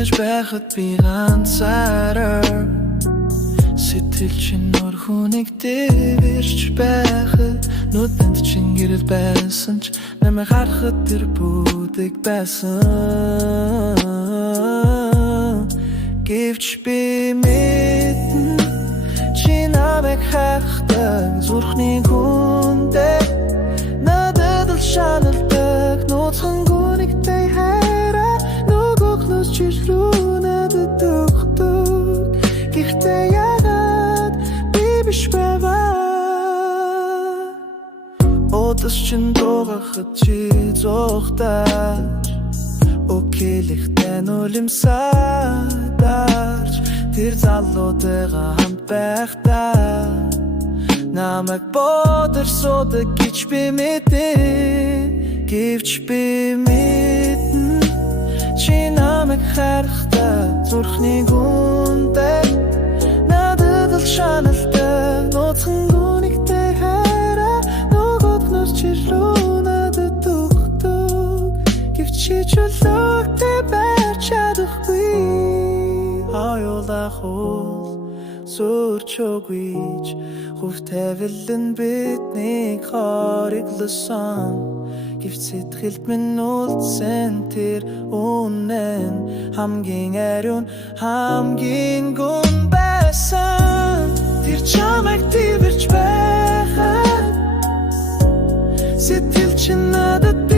Ээж байхад би ганцаараа сэтгэл чинь нөр хүнийг дэвэрч байхад нүдэнд чинь гэрэл байсан ч намайг харахад тэр бүдэг байсан. Гэвч би мэдэн чи намайг хайхдаг зүрхний хүндээ надад л шаналдаг нууцхан гүнигтэй хайраа нөгөөх нь чиглүү надад төгтөг гэхдээ яагаад би биш байваа Одос чин дуугахад чи зогтаж Окейлихтэй нулимсаадарч тэр залуутайгаа хамт байхдаа намайг бодор содог гэж би мэдээ гэвч би мэдэн чи намайг харахтаа зүрхний гүндээ надад л шаналдаг нууцхан гүнигтэй хайраа нөгөөх нь чиглүү надад төгтөг гэвч чи чулуутай байж чадахгүй аюулах уу сүрчөөгүй хувтавлан биднийг хориглосон гэвч сэтгэлд минь үлдсэн тэр үнэн хамгийн ариун хамгийн гүн байсан тэр чамайг дэвэрч байхад сэтгэл чинь надад